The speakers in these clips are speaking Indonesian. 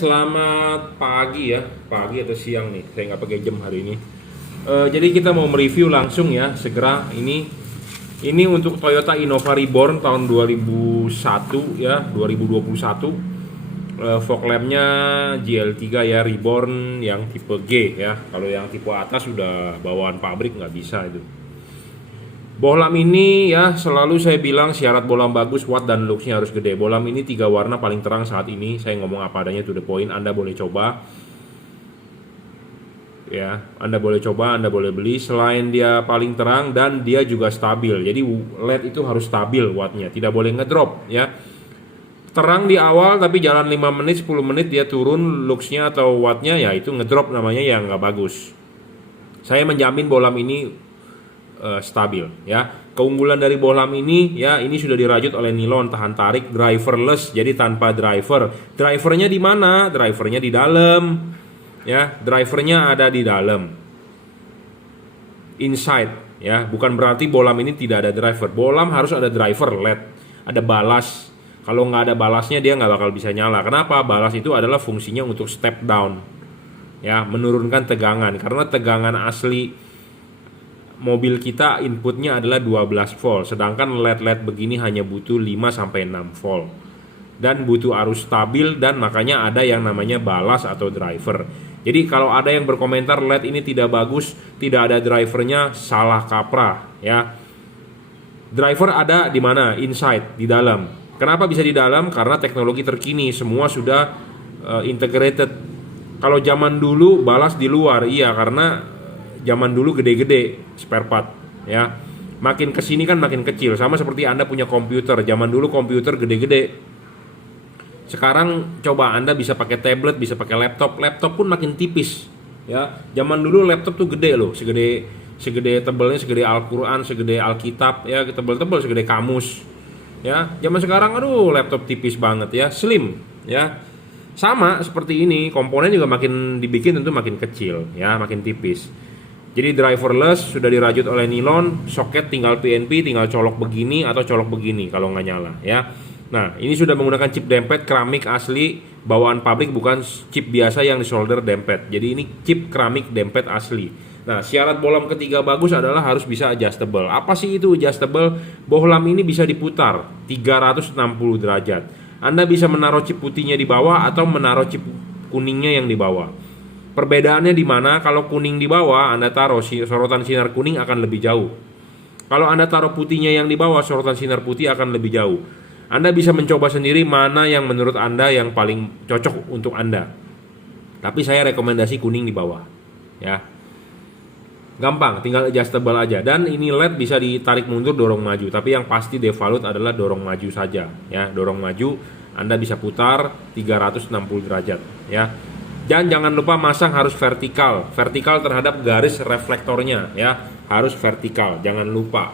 Selamat pagi ya, pagi atau siang nih, saya nggak pakai jam hari ini. Jadi kita mau mereview langsung ya, segera ini untuk Toyota Innova Reborn tahun 2001 ya, 2021. Fog lampnya GL3 ya, Reborn yang tipe G ya. Kalau yang tipe atas sudah bawaan pabrik, nggak bisa itu. Bohlam ini ya selalu saya bilang syarat bohlam bagus, watt dan looksnya harus gede. Bohlam ini 3 warna paling terang saat ini. Saya ngomong apa adanya, to the point. Anda boleh coba ya, Anda boleh coba, Anda boleh beli. Selain dia paling terang dan dia juga stabil. Jadi LED itu harus stabil wattnya, tidak boleh ngedrop ya. Terang di awal tapi jalan 5 menit 10 menit dia turun looksnya atau wattnya, ya itu ngedrop namanya, yang nggak bagus. Saya menjamin bohlam ini stabil ya. Keunggulan dari bohlam ini ya, ini sudah dirajut oleh nilon tahan tarik, driverless, jadi tanpa driver. Drivernya di mana? Drivernya di dalam ya, drivernya ada di dalam, inside ya. Bukan berarti bohlam ini tidak ada driver. Bohlam harus ada driver LED, ada balas. Kalau nggak ada balasnya dia nggak bakal bisa nyala. Kenapa? Balas itu adalah fungsinya untuk step down ya, menurunkan tegangan. Karena tegangan asli mobil kita inputnya adalah 12 volt, sedangkan LED begini hanya butuh 5-6 volt dan butuh arus stabil, dan makanya ada yang namanya balas atau driver. Jadi kalau ada yang berkomentar LED ini tidak bagus, tidak ada drivernya, salah kaprah ya. Driver ada di mana? Inside, di dalam. Kenapa bisa di dalam? Karena teknologi terkini, semua sudah integrated. Kalau zaman dulu balas di luar, iya, karena zaman dulu gede-gede spare part ya. Makin kesini kan makin kecil, sama seperti Anda punya komputer. Zaman dulu komputer gede-gede, sekarang coba Anda bisa pakai tablet, bisa pakai laptop. Laptop pun makin tipis ya. Zaman dulu laptop tuh gede loh, segede tebelnya segede Al-Quran, segede Alkitab ya, tebel-tebel segede kamus ya. Zaman sekarang aduh laptop tipis banget ya, slim ya. Sama seperti ini, komponen juga makin dibikin tentu makin kecil ya, makin tipis. Jadi driverless, sudah dirajut oleh nilon, soket tinggal PNP, tinggal colok begini atau colok begini kalau nggak nyala ya. Nah, ini sudah menggunakan chip dempet keramik asli, bawaan pabrik, bukan chip biasa yang disolder dempet. Jadi ini chip keramik dempet asli. Nah, syarat bohlam ketiga bagus adalah harus bisa adjustable. Apa sih itu adjustable? Bohlam ini bisa diputar 360 derajat. Anda bisa menaruh chip putihnya di bawah atau menaruh chip kuningnya yang di bawah. Perbedaannya di mana? Kalau kuning di bawah, Anda taruh sorotan sinar kuning akan lebih jauh. Kalau Anda taruh putihnya yang di bawah, sorotan sinar putih akan lebih jauh. Anda bisa mencoba sendiri mana yang menurut Anda yang paling cocok untuk Anda. Tapi saya rekomendasi kuning di bawah ya. Gampang, tinggal adjustable aja. Dan ini LED bisa ditarik mundur, dorong maju. Tapi yang pasti default adalah dorong maju saja ya. Dorong maju, Anda bisa putar 360 derajat ya. Dan jangan lupa masang harus vertikal terhadap garis reflektornya ya, harus vertikal, jangan lupa.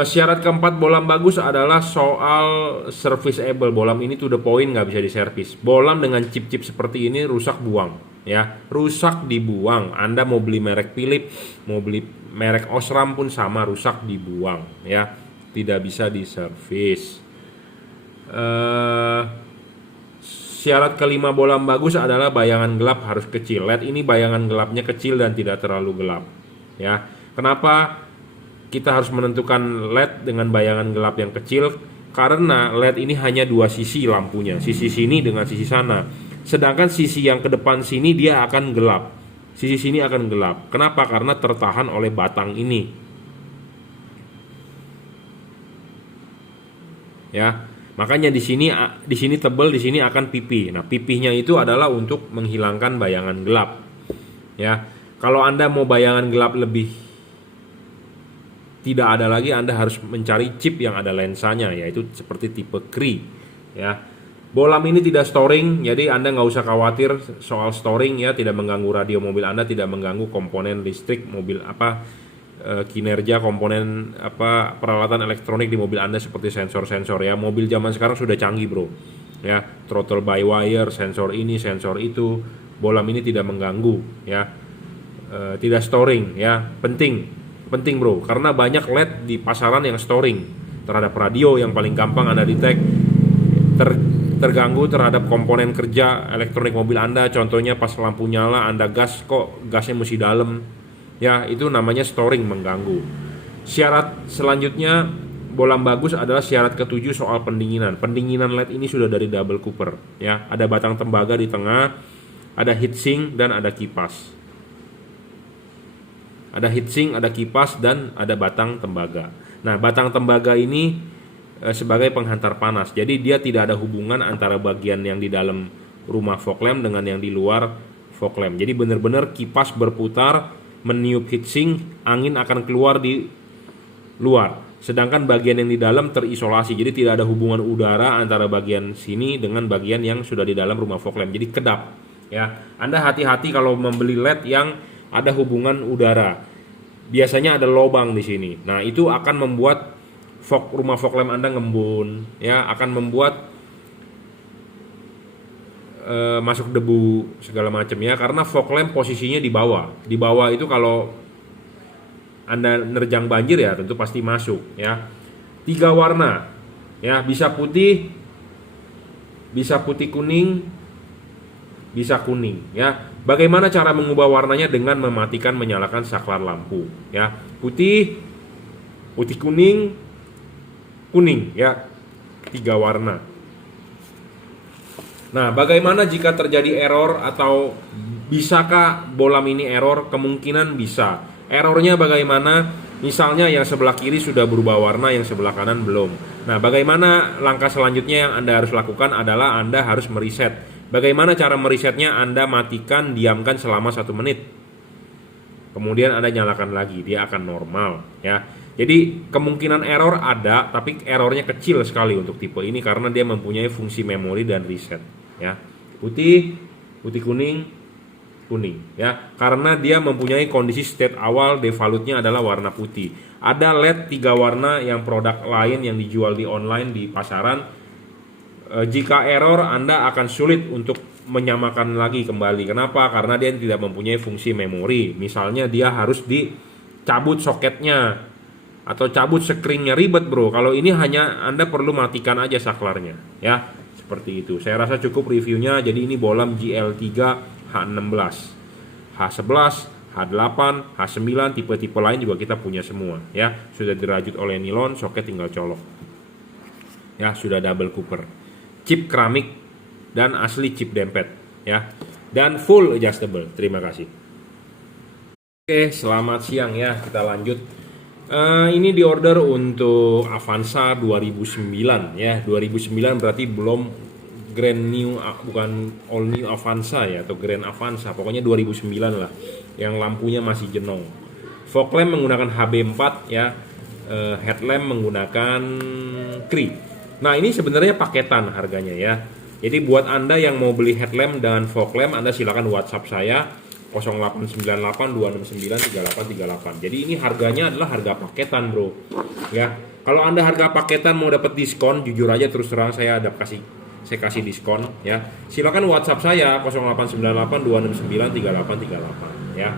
Syarat keempat bohlam bagus adalah soal serviceable. Bohlam ini to the point, nggak bisa diservis. Bohlam dengan chip-chip seperti ini rusak, buang ya, rusak dibuang. Anda mau beli merek Philips, mau beli merek Osram pun sama, rusak dibuang ya, tidak bisa diservis. Syarat kelima bohlam bagus adalah bayangan gelap harus kecil. LED ini bayangan gelapnya kecil dan tidak terlalu gelap ya. Kenapa kita harus menentukan LED dengan bayangan gelap yang kecil? Karena LED ini hanya dua sisi lampunya, sisi sini dengan sisi sana. Sedangkan sisi yang ke depan sini dia akan gelap, sisi sini akan gelap. Kenapa? Karena tertahan oleh batang ini ya. Makanya di sini tebal, di sini akan pipih. Nah, pipihnya itu adalah untuk menghilangkan bayangan gelap. Ya. Kalau Anda mau bayangan gelap lebih tidak ada lagi, Anda harus mencari chip yang ada lensanya, yaitu seperti tipe Cree. Ya. Bohlam ini tidak storing, jadi Anda nggak usah khawatir soal storing ya, tidak mengganggu radio mobil Anda, tidak mengganggu komponen listrik mobil kinerja komponen peralatan elektronik di mobil Anda seperti sensor-sensor ya. Mobil zaman sekarang sudah canggih bro ya, throttle by wire, sensor ini, sensor itu. Bohlam ini tidak mengganggu ya, tidak storing ya. Penting bro, karena banyak LED di pasaran yang storing terhadap radio yang paling gampang Anda detect. terganggu terhadap komponen kerja elektronik mobil Anda, contohnya pas lampu nyala Anda gas kok gasnya mesti dalam, ya itu namanya storing mengganggu. Syarat selanjutnya bolam bagus adalah syarat ketujuh soal pendinginan. Pendinginan LED ini sudah dari double cooper, ya. Ada batang tembaga di tengah, ada heatsink dan ada kipas. Ada heatsink, ada kipas dan ada batang tembaga. Nah, batang tembaga ini sebagai penghantar panas. Jadi dia tidak ada hubungan antara bagian yang di dalam rumah fog lamp dengan yang di luar fog lamp. Jadi benar-benar kipas berputar meniup heatsink, angin akan keluar di luar. Sedangkan bagian yang di dalam terisolasi. Jadi tidak ada hubungan udara antara bagian sini dengan bagian yang sudah di dalam rumah fog lamp. Jadi kedap, ya. Anda hati-hati kalau membeli LED yang ada hubungan udara. Biasanya ada lubang di sini. Nah, itu akan membuat rumah fog lamp Anda ngembun, ya, akan membuat masuk debu segala macam, ya, karena fog lamp posisinya di bawah. Di bawah itu kalau Anda nerjang banjir ya tentu pasti masuk, ya. 3 warna, ya, bisa putih kuning, bisa kuning, ya. Bagaimana cara mengubah warnanya? Dengan mematikan menyalakan saklar lampu, ya. Putih kuning, ya, 3 warna. Nah, bagaimana jika terjadi error atau bisakah bolam ini error? Kemungkinan bisa. Errornya bagaimana? Misalnya yang sebelah kiri sudah berubah warna, yang sebelah kanan belum. Nah, bagaimana langkah selanjutnya yang Anda harus lakukan adalah Anda harus mereset. Bagaimana cara meresetnya? Anda matikan, diamkan selama 1 menit. Kemudian Anda nyalakan lagi, dia akan normal, ya. Jadi kemungkinan error ada, tapi errornya kecil sekali untuk tipe ini karena dia mempunyai fungsi memori dan reset, ya. Putih kuning, ya. Karena dia mempunyai kondisi state awal defaultnya adalah warna putih. Ada LED 3 warna yang produk lain yang dijual di online di pasaran. Jika error, Anda akan sulit untuk menyamakan lagi kembali. Kenapa? Karena dia tidak mempunyai fungsi memori. Misalnya dia harus dicabut soketnya atau cabut screen-nya, ribet bro. Kalau ini hanya Anda perlu matikan aja saklarnya, ya. Seperti itu. Saya rasa cukup reviewnya. Jadi ini bolam GL3 H16, H11, H8, H9, tipe-tipe lain juga kita punya semua, ya. Sudah dirajut oleh nilon, soket tinggal colok, ya. Sudah double cooper, chip keramik dan asli chip dempet, ya. Dan full adjustable. Terima kasih. Oke, selamat siang, ya. Kita lanjut. Ini diorder untuk Avanza 2009, ya. 2009 berarti belum Grand New, bukan All New Avanza, ya, atau Grand Avanza. Pokoknya 2009 lah, yang lampunya masih jenong. Fog lamp menggunakan HB4, ya. Headlamp menggunakan Cree. Nah, ini sebenarnya paketan harganya, ya. Jadi buat Anda yang mau beli headlamp dan fog lamp, Anda silakan WhatsApp saya 0898-269-3838. Jadi ini harganya adalah harga paketan, bro, ya. Kalau Anda harga paketan mau dapat diskon, jujur aja terus terang saya kasih diskon, ya. Silakan WhatsApp saya 0898-269-3838, ya.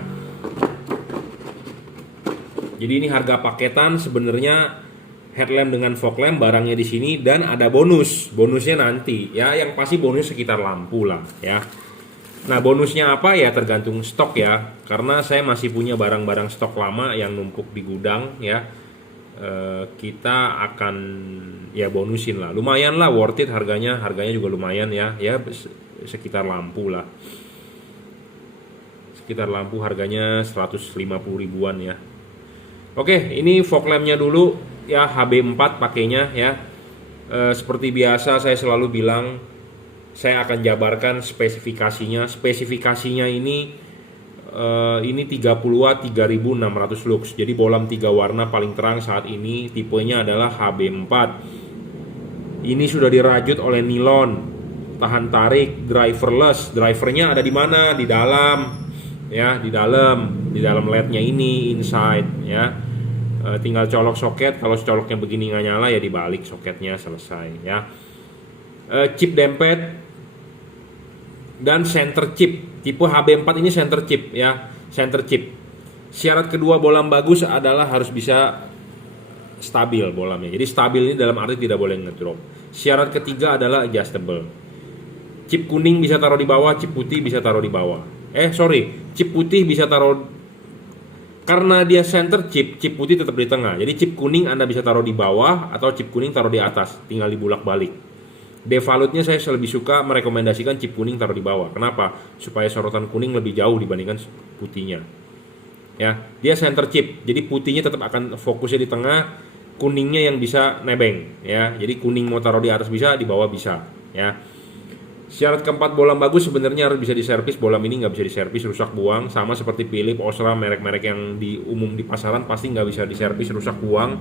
Jadi ini harga paketan sebenarnya, headlamp dengan fog lamp barangnya di sini, dan ada bonusnya nanti, ya. Yang pasti bonus sekitar lampu lah, ya. Nah, bonusnya apa ya tergantung stok, ya. Karena saya masih punya barang-barang stok lama yang numpuk di gudang, ya. Kita akan ya bonusin lah. Lumayan lah, worth it harganya juga lumayan, ya. Ya sekitar lampu lah. Sekitar lampu harganya 150 ribuan, ya. Oke, ini fog lampnya dulu, ya. HB4 pakainya, ya. Seperti biasa saya selalu bilang, saya akan jabarkan spesifikasinya. Spesifikasinya ini 30 watt 3600 lux. Jadi bolam 3 warna paling terang saat ini, tipenya adalah HB4. Ini sudah dirajut oleh nilon, tahan tarik, driverless. Drivernya ada di mana? Di dalam, ya, di dalam LED-nya ini, inside, ya. Tinggal colok soket. Kalau coloknya begini nggak nyala, ya dibalik soketnya, selesai, ya. Chip dempet dan center chip. Tipe HB4 ini center chip, ya, center chip. Syarat kedua bolam bagus adalah harus bisa stabil bolamnya. Jadi stabil ini dalam arti tidak boleh ngedrop. Syarat ketiga adalah adjustable. Chip kuning bisa taruh di bawah, chip putih bisa taruh di bawah. Chip putih bisa taruh, karena dia center chip, chip putih tetap di tengah. Jadi chip kuning Anda bisa taruh di bawah atau chip kuning taruh di atas, tinggal dibulak-balik. Devalutnya saya lebih suka merekomendasikan chip kuning taruh di bawah. Kenapa? Supaya sorotan kuning lebih jauh dibandingkan putihnya. Ya, dia center chip. Jadi putihnya tetap akan fokusnya di tengah, kuningnya yang bisa nebeng, ya. Jadi kuning mau taruh di atas bisa, di bawah bisa, ya. Syarat keempat, bolam bagus sebenarnya harus bisa diservis. Bolam ini nggak bisa diservis, rusak buang. Sama seperti Philips, Osram, merek-merek yang umum di pasaran pasti nggak bisa diservis, rusak buang.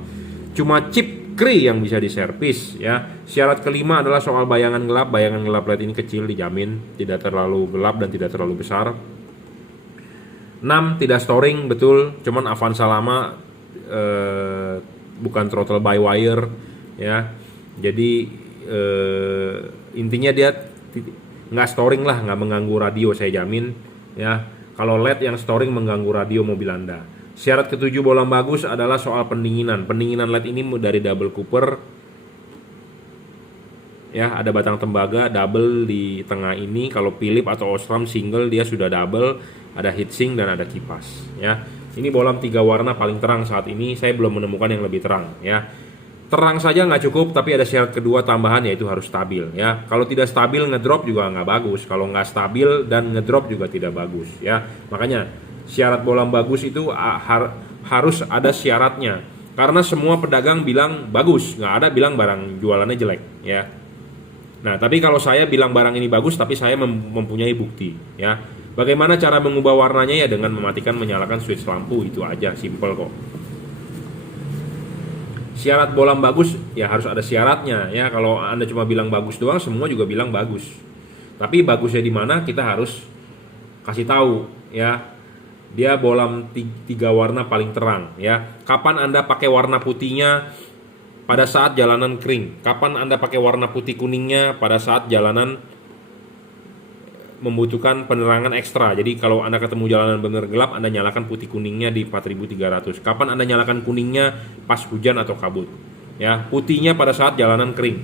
Cuma chip Cree yang bisa diservis, ya. Syarat kelima adalah soal bayangan gelap. Bayangan gelap LED ini kecil, dijamin tidak terlalu gelap dan tidak terlalu besar. 6, tidak storing, betul. Cuman Avanza lama, bukan throttle by wire, ya. Jadi intinya dia nggak storing lah, nggak mengganggu radio, saya jamin, ya. Kalau LED yang storing mengganggu radio mobil Anda. Syarat ketujuh bolam bagus adalah soal pendinginan. Pendinginan LED ini dari double cooper, ya. Ada batang tembaga double di tengah ini. Kalau Philips atau Osram single dia sudah double, ada heatsink dan ada kipas, ya. Ini bolam 3 warna paling terang saat ini. Saya belum menemukan yang lebih terang, ya. Terang saja nggak cukup, tapi ada syarat kedua tambahan, yaitu harus stabil, ya. Kalau tidak stabil, ngedrop juga nggak bagus. Kalau nggak stabil dan ngedrop juga tidak bagus, ya. Makanya syarat bolam bagus itu harus ada syaratnya. Karena semua pedagang bilang bagus, nggak ada bilang barang jualannya jelek, ya. Nah, tapi kalau saya bilang barang ini bagus, tapi saya mempunyai bukti, ya. Bagaimana cara mengubah warnanya? Ya dengan mematikan, menyalakan switch lampu, itu aja, simple kok. Syarat bolam bagus ya harus ada syaratnya, ya. Kalau Anda cuma bilang bagus doang, semua juga bilang bagus. Tapi bagusnya di mana kita harus kasih tahu, ya. Dia bolam 3 warna paling terang, ya. Kapan Anda pakai warna putihnya? Pada saat jalanan kering. Kapan Anda pakai warna putih kuningnya? Pada saat jalanan membutuhkan penerangan ekstra. Jadi kalau Anda ketemu jalanan benar gelap, Anda nyalakan putih kuningnya di 4300. Kapan Anda nyalakan kuningnya? Pas hujan atau kabut. Ya, putihnya pada saat jalanan kering.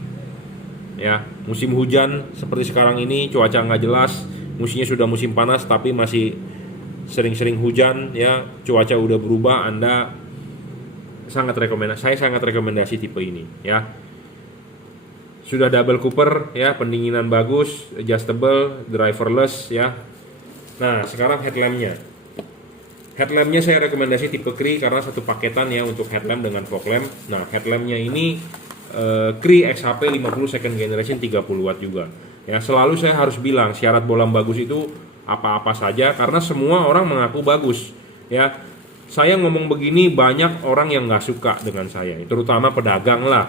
Ya, musim hujan seperti sekarang ini cuaca nggak jelas, musimnya sudah musim panas tapi masih sering-sering hujan, ya, cuaca udah berubah, saya sangat rekomendasi tipe ini, ya. Sudah double cooper, ya, pendinginan bagus, adjustable, driverless, ya. Nah, sekarang headlampnya. Headlampnya saya rekomendasi tipe Cree karena satu paketan, ya, untuk headlamp dengan fog lamp. Nah, headlampnya ini Cree XHP 50 second generation 30 watt juga. Ya, selalu saya harus bilang syarat bolam bagus itu apa-apa saja karena semua orang mengaku bagus, ya. Saya ngomong begini banyak orang yang nggak suka dengan saya, terutama pedagang lah.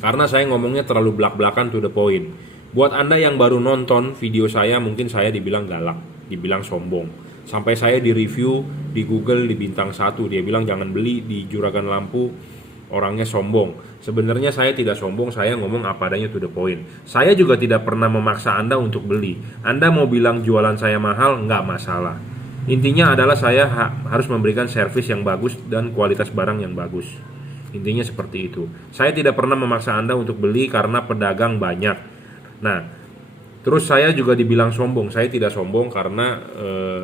Karena saya ngomongnya terlalu belak-belakan to the point. Buat Anda yang baru nonton video saya, mungkin saya dibilang galak, dibilang sombong. Sampai saya di review di Google di bintang 1, dia bilang jangan beli di Juragan Lampu, orangnya sombong. Sebenarnya saya tidak sombong, saya ngomong apa adanya to the point. Saya juga tidak pernah memaksa Anda untuk beli. Anda mau bilang jualan saya mahal, nggak masalah. Intinya adalah saya harus memberikan servis yang bagus dan kualitas barang yang bagus. Intinya seperti itu. Saya tidak pernah memaksa Anda untuk beli karena pedagang banyak. Nah, terus saya juga dibilang sombong. Saya tidak sombong karena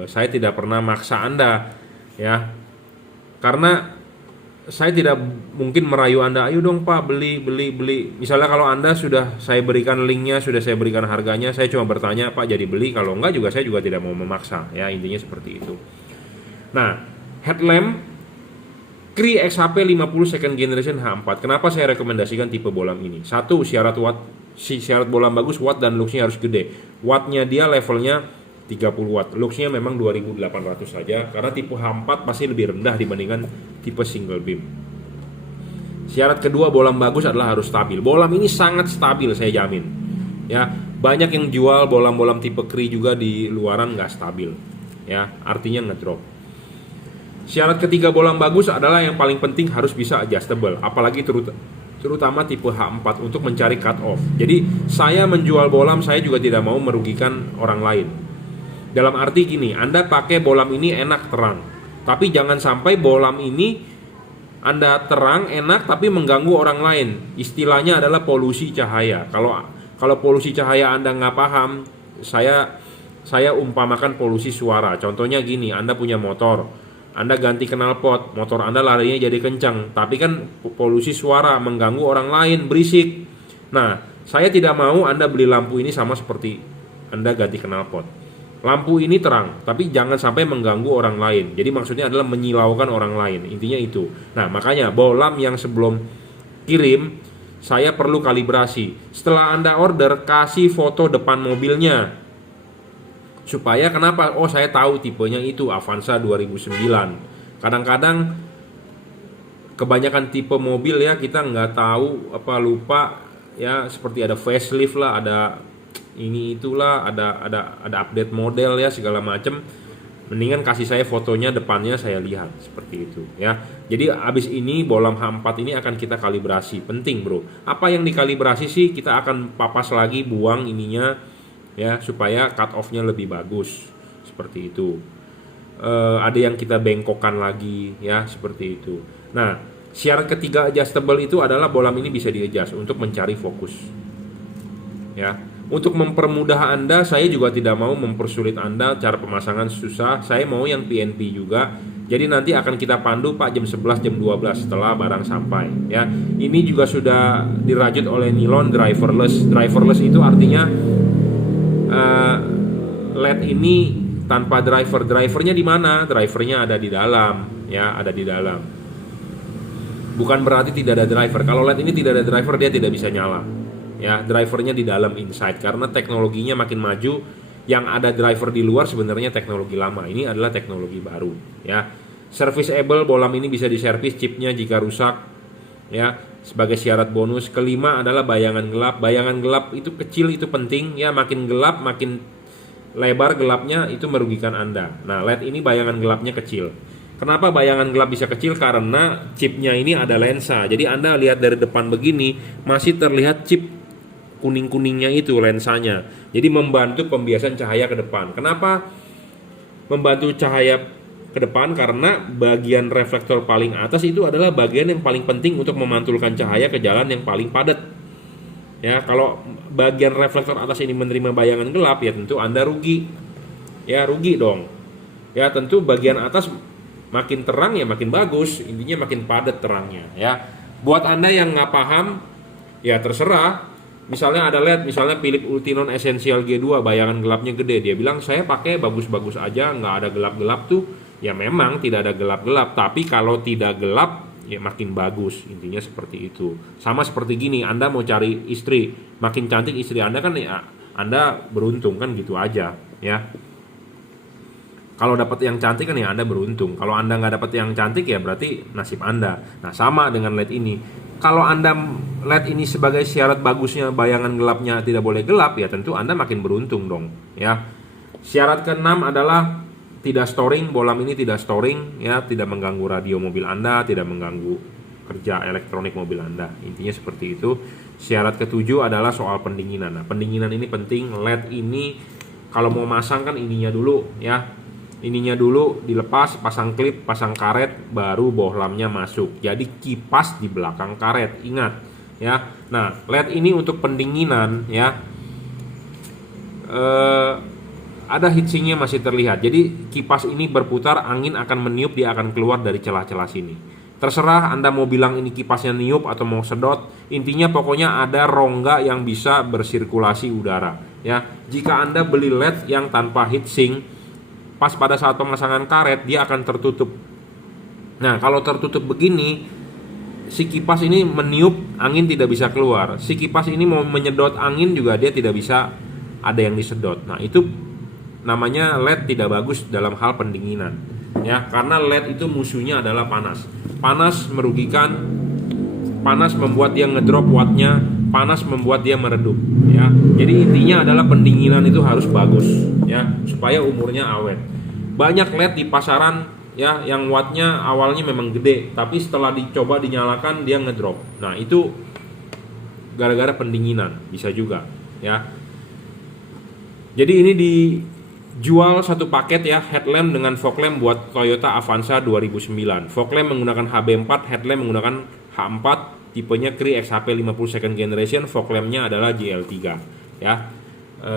saya tidak pernah maksa Anda, ya. Karena saya tidak mungkin merayu Anda, ayo dong Pak beli. Misalnya kalau Anda sudah saya berikan linknya, sudah saya berikan harganya, saya cuma bertanya Pak jadi beli. Kalau enggak juga saya juga tidak mau memaksa, ya, intinya seperti itu. Nah, headlamp Cree XHP 50 second generation H4. Kenapa saya rekomendasikan tipe bolam ini? Satu, syarat bolam bagus, watt dan luxnya harus gede. Wattnya dia levelnya 30 watt. Luxnya memang 2800 saja karena tipe H4 pasti lebih rendah dibandingkan tipe single beam. Syarat kedua, bolam bagus adalah harus stabil. Bolam ini sangat stabil, saya jamin. Ya, banyak yang jual bolam-bolam tipe Cree juga di luaran nggak stabil. Ya, artinya ngedrop. Syarat ketiga bolam bagus adalah yang paling penting harus bisa adjustable, apalagi terutama tipe H4 untuk mencari cut off. Jadi saya menjual bolam, saya juga tidak mau merugikan orang lain. Dalam arti gini, Anda pakai bolam ini enak terang, tapi jangan sampai bolam ini Anda terang enak tapi mengganggu orang lain. Istilahnya adalah polusi cahaya. Kalau polusi cahaya Anda nggak paham, saya umpamakan polusi suara. Contohnya gini, Anda punya motor, Anda ganti knalpot, motor Anda larinya jadi kencang, tapi kan polusi suara mengganggu orang lain, berisik. Nah, saya tidak mau Anda beli lampu ini sama seperti Anda ganti knalpot. Lampu ini terang, tapi jangan sampai mengganggu orang lain. Jadi maksudnya adalah menyilaukan orang lain. Intinya itu. Nah, makanya bohlam yang sebelum kirim, saya perlu kalibrasi. Setelah Anda order, kasih foto depan mobilnya. Supaya kenapa? Oh, saya tahu tipenya itu Avanza 2009. Kadang-kadang kebanyakan tipe mobil ya kita nggak tahu, lupa ya, seperti ada facelift lah, ada ini itulah, ada update model ya, segala macam. Mendingan kasih saya fotonya depannya, saya lihat seperti itu ya. Jadi abis ini bohlam H4 ini akan kita kalibrasi. Penting bro, apa yang dikalibrasi sih kita akan papas lagi, buang ininya ya, supaya cut off nya lebih bagus seperti itu. Ada yang kita bengkokkan lagi ya, seperti itu. Nah, syarat ketiga adjustable itu adalah bohlam ini bisa di-adjust untuk mencari fokus ya. Untuk mempermudah Anda, saya juga tidak mau mempersulit Anda, cara pemasangan susah. Saya mau yang PNP juga. Jadi nanti akan kita pandu Pak jam 11, jam 12 setelah barang sampai ya. Ini juga sudah dirajut oleh nilon driverless. Driverless itu artinya LED ini tanpa driver. Drivernya di mana? Drivernya ada di dalam ya, ada di dalam. Bukan berarti tidak ada driver. Kalau LED ini tidak ada driver, dia tidak bisa nyala. Ya, drivernya di dalam inside, karena teknologinya makin maju. Yang ada driver di luar sebenarnya teknologi lama. Ini adalah teknologi baru ya. Serviceable, bohlam ini bisa diservis chipnya jika rusak ya, sebagai syarat bonus. Kelima adalah bayangan gelap. Bayangan gelap itu kecil, itu penting ya. Makin gelap, makin lebar gelapnya, itu merugikan Anda. Nah, LED ini bayangan gelapnya kecil. Kenapa bayangan gelap bisa kecil? Karena chipnya ini ada lensa. Jadi Anda lihat dari depan begini, masih terlihat chip kuning-kuningnya itu lensanya. Jadi membantu pembiasan cahaya ke depan. Kenapa membantu cahaya ke depan? Karena bagian reflektor paling atas itu adalah bagian yang paling penting untuk memantulkan cahaya ke jalan yang paling padat. Ya, kalau bagian reflektor atas ini menerima bayangan gelap, ya tentu Anda rugi. Ya, rugi dong. Ya, tentu bagian atas makin terang ya makin bagus, intinya makin padat terangnya ya. Buat Anda yang nggak paham, ya terserah. Misalnya ada LED, misalnya Philips Ultinon Essential G2, bayangan gelapnya gede. Dia bilang saya pakai bagus-bagus aja, nggak ada gelap-gelap tuh. Ya memang tidak ada gelap-gelap, tapi kalau tidak gelap ya makin bagus. Intinya seperti itu. Sama seperti gini, Anda mau cari istri, makin cantik istri Anda kan ya Anda beruntung kan, gitu aja ya. Kalau dapat yang cantik kan ya Anda beruntung. Kalau Anda nggak dapat yang cantik ya berarti nasib Anda. Nah, sama dengan LED ini. Kalau Anda LED ini sebagai syarat bagusnya bayangan gelapnya tidak boleh gelap, ya tentu Anda makin beruntung dong ya. Syarat keenam adalah tidak storing. Bohlam ini tidak storing ya, tidak mengganggu radio mobil Anda, tidak mengganggu kerja elektronik mobil Anda. Intinya seperti itu. Syarat ketujuh adalah soal pendinginan. Nah, pendinginan ini penting. LED ini kalau mau masang kan ininya dulu ya. Ininya dulu dilepas, pasang klip, pasang karet, baru bohlamnya masuk. Jadi kipas di belakang karet, ingat ya. Nah, LED ini untuk pendinginan ya, ada heatsinknya masih terlihat. Jadi kipas ini berputar, angin akan meniup, dia akan keluar dari celah-celah sini. Terserah Anda mau bilang ini kipasnya niup atau mau sedot. Intinya pokoknya ada rongga yang bisa bersirkulasi udara ya. Jika Anda beli LED yang tanpa heatsink, pas pada saat pemasangan karet dia akan tertutup. Nah, kalau tertutup begini, si kipas ini meniup, angin tidak bisa keluar. Si kipas ini mau menyedot angin juga dia tidak bisa ada yang disedot. Nah, itu namanya LED tidak bagus dalam hal pendinginan ya, karena LED itu musuhnya adalah panas. Panas merugikan, panas membuat dia ngedrop wattnya, panas membuat dia meredup ya. Jadi intinya adalah pendinginan itu harus bagus ya, supaya umurnya awet. Banyak LED di pasaran ya yang wattnya awalnya memang gede, tapi setelah dicoba dinyalakan dia ngedrop. Nah, itu gara-gara pendinginan, bisa juga ya. Jadi ini dijual satu paket ya, headlamp dengan fog lamp buat Toyota Avanza 2009. Fog lamp menggunakan HB4, headlamp menggunakan H4 tipenya Cree XHP 50 second generation, fog lamp-nya adalah JL3 ya.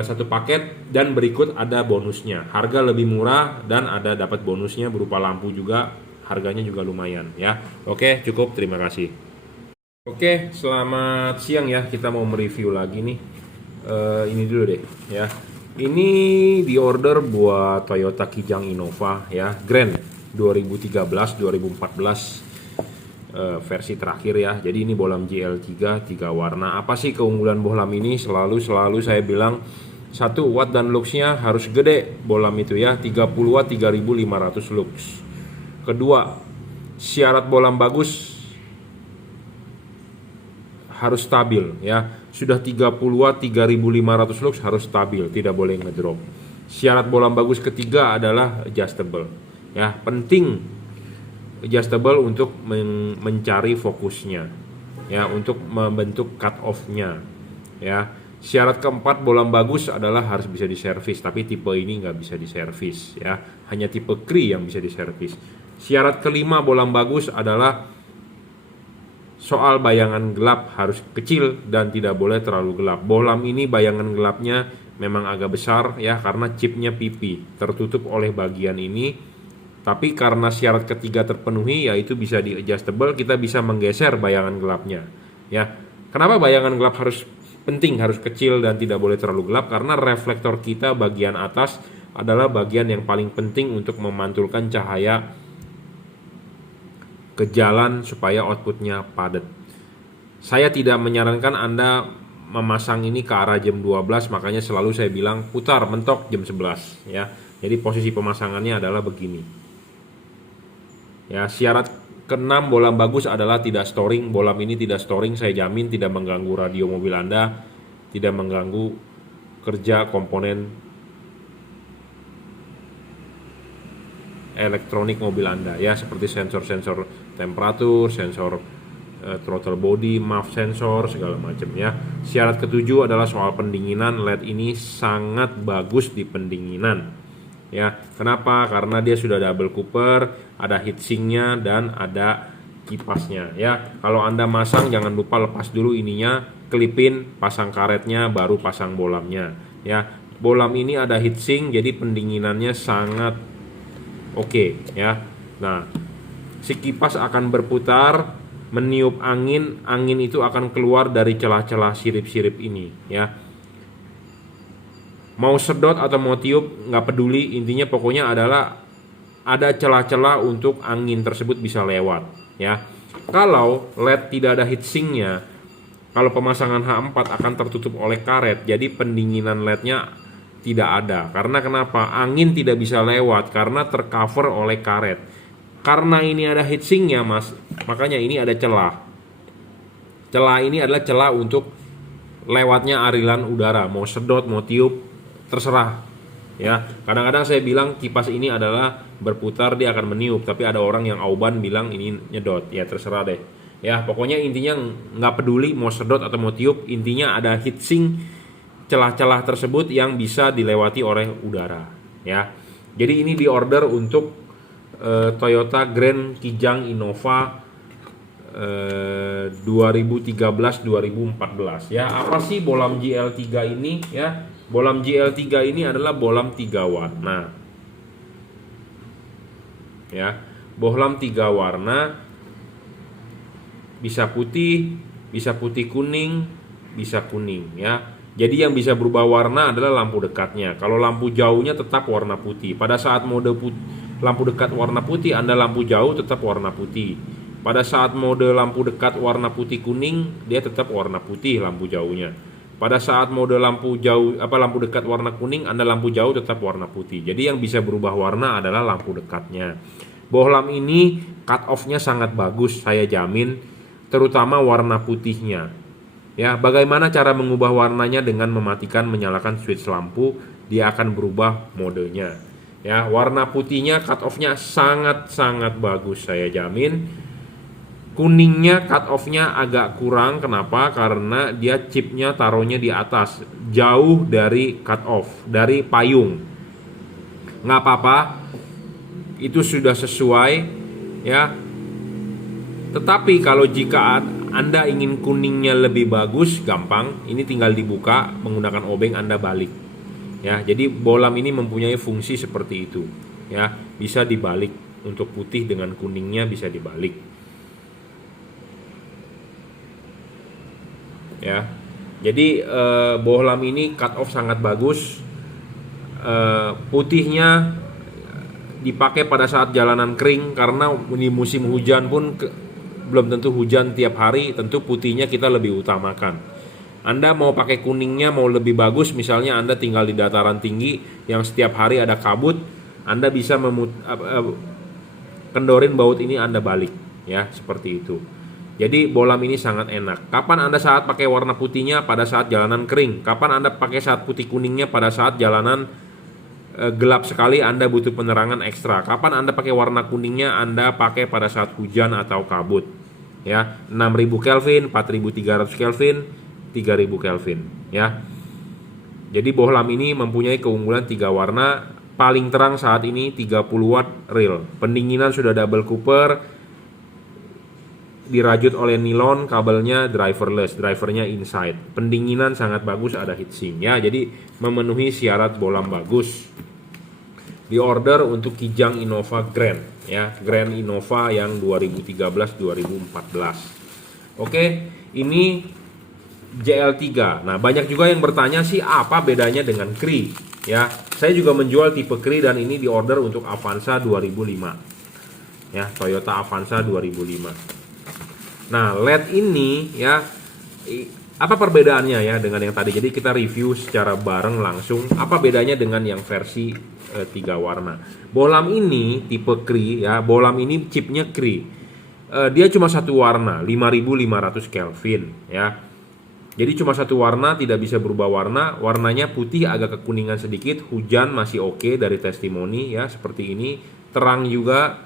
Satu paket, dan berikut ada bonusnya. Harga lebih murah dan ada dapat bonusnya berupa lampu juga, harganya juga lumayan ya. Oke, cukup, terima kasih. Oke, selamat siang ya. Kita mau mereview lagi nih. Ini dulu deh ya. Ini di order buat Toyota Kijang Innova ya, Grand 2013-2014 versi terakhir ya. Jadi ini bohlam JL3 3 warna. Apa sih keunggulan bohlam ini? Selalu saya bilang, 1 watt dan luxnya harus gede bohlam itu ya, 30 watt 3500 lux. Kedua, syarat bohlam bagus harus stabil ya. Sudah 30 watt 3500 lux harus stabil, tidak boleh ngedrop. Syarat bohlam bagus ketiga adalah adjustable ya. Penting adjustable untuk mencari fokusnya ya, untuk membentuk cut off-nya ya. Syarat keempat bohlam bagus adalah harus bisa diservis, tapi tipe ini nggak bisa diservis ya, hanya tipe Cree yang bisa diservis. Syarat kelima bohlam bagus adalah soal bayangan gelap harus kecil dan tidak boleh terlalu gelap. Bohlam ini bayangan gelapnya memang agak besar ya, karena chipnya PP tertutup oleh bagian ini. Tapi karena syarat ketiga terpenuhi, yaitu bisa di adjustable, kita bisa menggeser bayangan gelapnya ya. Kenapa bayangan gelap harus penting, harus kecil dan tidak boleh terlalu gelap? Karena reflektor kita bagian atas adalah bagian yang paling penting untuk memantulkan cahaya ke jalan supaya outputnya padat. Saya tidak menyarankan Anda memasang ini ke arah jam 12, makanya selalu saya bilang putar mentok jam 11 ya. Jadi posisi pemasangannya adalah begini ya. Syarat keenam bohlam bagus adalah tidak storing. Bohlam ini tidak storing, saya jamin tidak mengganggu radio mobil Anda, tidak mengganggu kerja komponen elektronik mobil Anda ya, seperti sensor-sensor temperatur, sensor throttle body, MAF sensor, segala macam ya. Syarat ketujuh adalah soal pendinginan. LED ini sangat bagus di pendinginan ya. Kenapa? Karena dia sudah double cooper, ada heatsinknya dan ada kipasnya ya. Kalau Anda masang jangan lupa lepas dulu ininya, kelipin, pasang karetnya, baru pasang bohlamnya ya. Bohlam ini ada heatsink, jadi pendinginannya sangat oke ya. Nah, si kipas akan berputar meniup angin, angin itu akan keluar dari celah-celah sirip-sirip ini ya. Mau sedot atau mau tiup nggak peduli, intinya pokoknya adalah ada celah-celah untuk angin tersebut bisa lewat ya. Kalau LED tidak ada heatsinknya, kalau pemasangan H4 akan tertutup oleh karet, jadi pendinginan LED-nya tidak ada. Karena kenapa? Angin tidak bisa lewat karena tercover oleh karet. Karena ini ada heatsinknya mas, makanya ini ada celah. Celah ini adalah celah untuk lewatnya aliran udara, mau sedot mau tiup terserah ya. Kadang-kadang saya bilang kipas ini adalah berputar dia akan meniup, tapi ada orang yang auban bilang ini nyedot, ya terserah deh ya. Pokoknya intinya nggak peduli mau sedot atau mau tiup, intinya ada heatsink celah-celah tersebut yang bisa dilewati oleh udara ya. Jadi ini diorder untuk Toyota Grand Kijang Innova 2013-2014 ya. Apa sih bohlam JL3 ini ya? Bohlam JL3 ini adalah bohlam 3 warna ya. Bohlam 3 warna, bisa putih kuning, bisa kuning ya. Jadi yang bisa berubah warna adalah lampu dekatnya. Kalau lampu jauhnya tetap warna putih. Pada saat mode lampu dekat warna putih, Anda lampu jauh tetap warna putih. Pada saat mode lampu dekat warna putih kuning, dia tetap warna putih lampu jauhnya. Pada saat mode lampu dekat warna kuning, Anda lampu jauh tetap warna putih. Jadi yang bisa berubah warna adalah lampu dekatnya. Bohlam ini cut off-nya sangat bagus, saya jamin, terutama warna putihnya. Ya, bagaimana cara mengubah warnanya? Dengan mematikan menyalakan switch lampu, dia akan berubah modenya. Ya, warna putihnya cut off-nya sangat bagus, saya jamin. Kuningnya cut off-nya agak kurang. Kenapa? Karena dia chipnya taruhnya di atas, jauh dari cut off, dari payung. Nggak apa-apa, itu sudah sesuai ya. Tetapi kalau jika Anda ingin kuningnya lebih bagus, gampang. Ini tinggal dibuka menggunakan obeng, Anda balik. Ya, jadi bolam ini mempunyai fungsi seperti itu. Ya, bisa dibalik. Untuk putih dengan kuningnya bisa dibalik. Ya. Jadi bohlam ini cut off sangat bagus. Putihnya dipakai pada saat jalanan kering, karena di musim hujan pun belum tentu hujan tiap hari, tentu putihnya kita lebih utamakan. Anda mau pakai kuningnya mau lebih bagus, misalnya Anda tinggal di dataran tinggi yang setiap hari ada kabut, Anda bisa kendorin baut ini, Anda balik, ya, seperti itu. Jadi bohlam ini sangat enak. Kapan Anda saat pakai warna putihnya? Pada saat jalanan kering. Kapan Anda pakai saat putih kuningnya? Pada saat jalanan gelap sekali, Anda butuh penerangan ekstra. Kapan Anda pakai warna kuningnya? Anda pakai pada saat hujan atau kabut. Ya, 6000 Kelvin, 4300 Kelvin, 3000 Kelvin, ya. Jadi bohlam ini mempunyai keunggulan 3 warna. Paling terang saat ini 30 watt real. Pendinginan sudah double cooper, dirajut oleh nilon, kabelnya driverless, drivernya inside. Pendinginan sangat bagus, ada heatsink, ya. Jadi memenuhi syarat bohlam bagus. Di order untuk Kijang Innova Grand, ya, Grand Innova yang 2013-2014. Oke, ini JL3. Nah, banyak juga yang bertanya sih apa bedanya dengan Cri, ya. Saya juga menjual tipe Cri dan ini di order untuk Avanza 2005. Ya, Toyota Avanza 2005. Nah, LED ini, ya, apa perbedaannya ya dengan yang tadi? Jadi kita review secara bareng langsung. Apa bedanya dengan yang versi 3 warna? Bohlam ini tipe Cri, ya, bohlam ini chipnya Cri. Dia cuma satu warna, 5500 Kelvin, ya. Jadi cuma satu warna, tidak bisa berubah warna. Warnanya putih agak kekuningan sedikit, hujan masih oke dari testimoni, ya, seperti ini. Terang juga,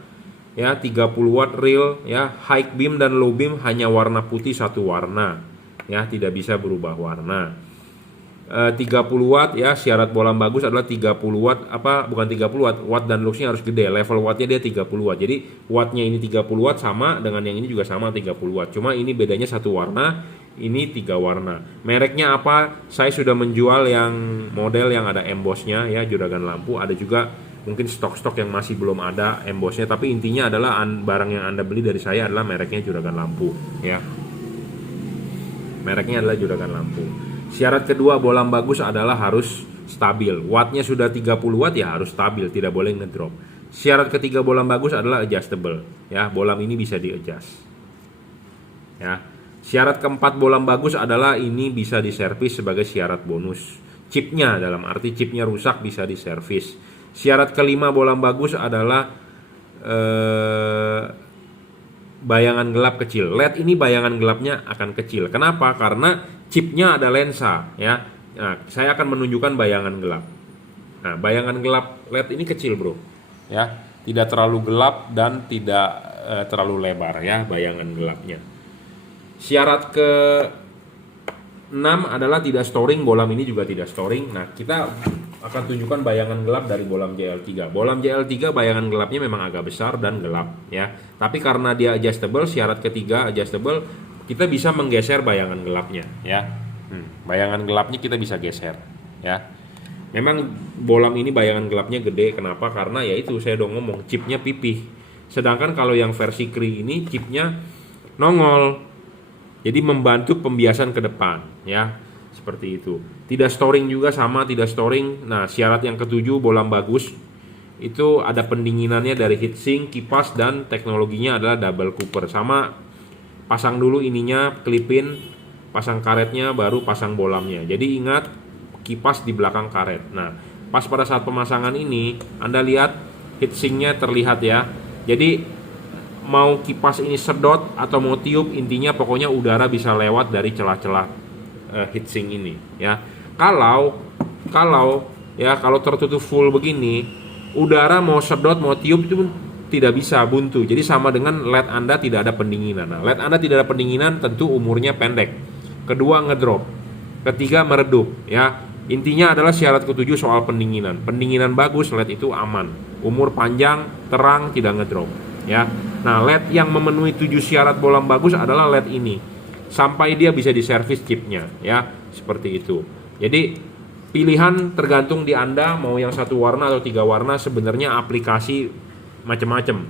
ya, 30 watt real, ya. High beam dan low beam hanya warna putih satu warna, ya, tidak bisa berubah warna. 30 watt, ya, syarat bohlam bagus adalah 30 watt, bukan 30 watt, watt dan luxnya harus gede, level wattnya dia 30 watt. Jadi wattnya ini 30 watt sama dengan yang ini juga sama 30 watt. Cuma ini bedanya satu warna, ini 3 warna. Mereknya apa? Saya sudah menjual yang model yang ada embossnya, ya, juragan lampu. Ada juga mungkin stok-stok yang masih belum ada embossnya, tapi intinya adalah barang yang Anda beli dari saya adalah mereknya juragan lampu, ya. Mereknya adalah juragan lampu. Syarat kedua bohlam bagus adalah harus stabil. Wattnya sudah 30 watt, ya harus stabil, tidak boleh ngedrop. Syarat ketiga bohlam bagus adalah adjustable, ya, bohlam ini bisa di-adjust, ya. Syarat keempat bohlam bagus adalah ini bisa diservis sebagai syarat bonus. Chipnya, dalam arti chipnya rusak, bisa diservis. Syarat kelima bohlam bagus adalah bayangan gelap kecil. LED ini bayangan gelapnya akan kecil. Kenapa? Karena chipnya ada lensa, ya. Nah, saya akan menunjukkan bayangan gelap. Nah, bayangan gelap LED ini kecil, bro, ya, tidak terlalu gelap dan tidak terlalu lebar, ya, bayangan gelapnya. Syarat ke 6 adalah tidak storing. Bohlam ini juga tidak storing. Nah, kita akan tunjukkan bayangan gelap dari bohlam JL3. Bohlam JL3 bayangan gelapnya memang agak besar dan gelap, ya. Tapi karena dia adjustable, syarat ketiga adjustable, kita bisa menggeser bayangan gelapnya, ya. Bayangan gelapnya kita bisa geser, ya. Memang bohlam ini bayangan gelapnya gede. Kenapa? Karena ya itu saya udah ngomong, chipnya pipih. Sedangkan kalau yang versi Cri ini chipnya nongol. Jadi membantu pembiasan ke depan, ya, seperti itu. Tidak storing juga sama, tidak storing. Nah, syarat yang ketujuh bohlam bagus itu ada pendinginannya dari heatsink, kipas, dan teknologinya adalah double cooper. Sama, pasang dulu ininya, klipin, pasang karetnya, baru pasang bohlamnya. Jadi ingat, kipas di belakang karet. Nah, pas pada saat pemasangan ini, Anda lihat heatsinknya terlihat, ya. Jadi mau kipas ini sedot atau mau tiup, intinya pokoknya udara bisa lewat dari celah-celah heatsink ini, ya. Kalau tertutup full begini, udara mau sedot mau tiup itu tidak bisa, buntu. Jadi sama dengan LED Anda tidak ada pendinginan. Nah, LED Anda tidak ada pendinginan, tentu umurnya pendek. Kedua, ngedrop. Ketiga, meredup, ya. Intinya adalah syarat ketujuh soal pendinginan. Pendinginan bagus, LED itu aman. Umur panjang, terang, tidak ngedrop, ya. Nah, LED yang memenuhi 7 syarat bohlam bagus adalah LED ini. sampai dia bisa diservis chipnya ya, seperti itu. Jadi pilihan tergantung di Anda mau yang satu warna atau 3 warna, sebenarnya aplikasi macam-macam.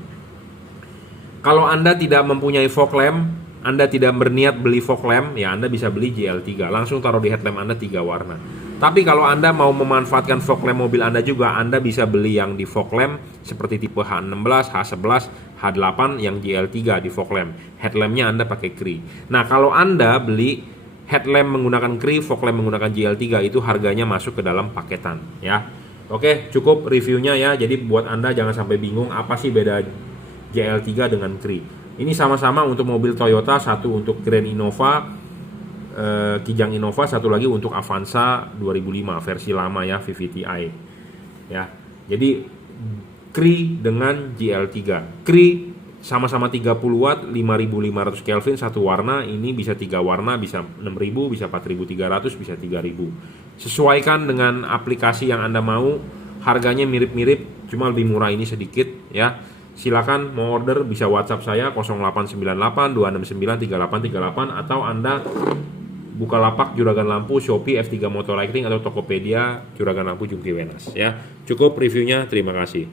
Kalau Anda tidak mempunyai fog lamp, Anda tidak berniat beli fog lamp, ya Anda bisa beli JL3, langsung taruh di headlamp Anda 3 warna. Tapi kalau Anda mau memanfaatkan fog lamp mobil Anda juga, Anda bisa beli yang di fog lamp seperti tipe H16, H11, H8 yang JL3 di fog lamp. Headlampnya Anda pakai Cree. Nah, kalau Anda beli headlamp menggunakan Cree, fog lamp menggunakan JL3, itu harganya masuk ke dalam paketan ya. Oke, cukup reviewnya ya. Jadi buat Anda jangan sampai bingung apa sih beda JL3 dengan Cree. Ini sama-sama untuk mobil Toyota, satu untuk Grand Innova, Kijang Innova, satu lagi untuk Avanza 2005 versi lama ya, VVTi ya. Jadi Cree dengan JL3. Cree sama-sama 30 watt, 5500 Kelvin satu warna, ini bisa 3 warna, bisa 6000, bisa 4300, bisa 3000. Sesuaikan dengan aplikasi yang Anda mau, harganya mirip-mirip, cuma lebih murah ini sedikit ya. Silakan mau order bisa WhatsApp saya 0898 269 3838 atau Anda Bukalapak Juragan Lampu, Shopee F3 Motor Lighting atau Tokopedia Juragan Lampu Jungki Wenas ya. Cukup reviewnya, terima kasih.